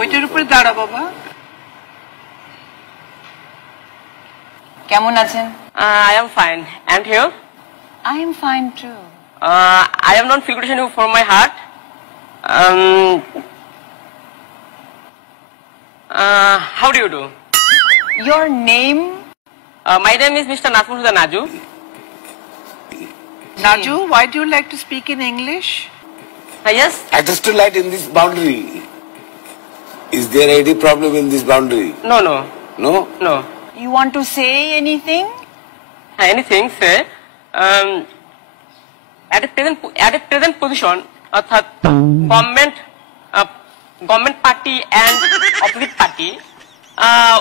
ওইটার উপরে দাঁড়া বাবা। কেমন আছেন? I am fine. And you? I am fine too. I am not figuration you from my heart. How do you do? Your name? My name is Mr. Nazmul Huda Naju. Naju, why do you like to speak in English? Yes? Access to light in this boundary. Is there any problem in this boundary? No, no. No? No. You want to say anything? Anything, say. At a present position, government party and opposite party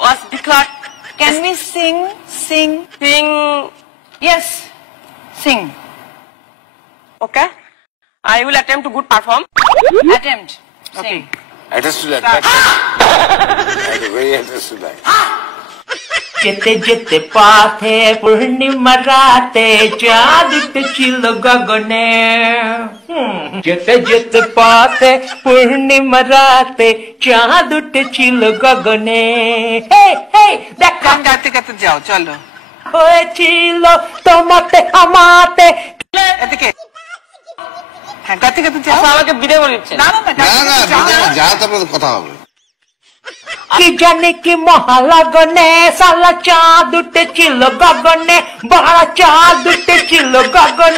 was declared. Can we sing? Sing. Yes. Sing. Okay. I will attempt to good perform. Attempt. Okay. Sing. Access to light. Very access to light. যেতে যেতে পথে পূর্ণিমা রাতে চাঁদ উঠেছিল গগনে। যেতে যেতে পথে পূর্ণিমা রাতে চাঁদ উঠেছিল গগনে। দেখা গান গাতে গাতে যাও, চলো। হয়েছিল তোমাতে আমাতে। এদিকে। হ্যাঁ, গাতে গাতে যাও। আমাকে বিদায় করে দিচ্ছেন। না না না, গাতে গাতে যাও। যা তারপরে কথা হবে। কি জানি কি মহালগনে সালা চাঁদ উঠেছিল গগনে, বড় চাঁদ উঠেছিল গগনে।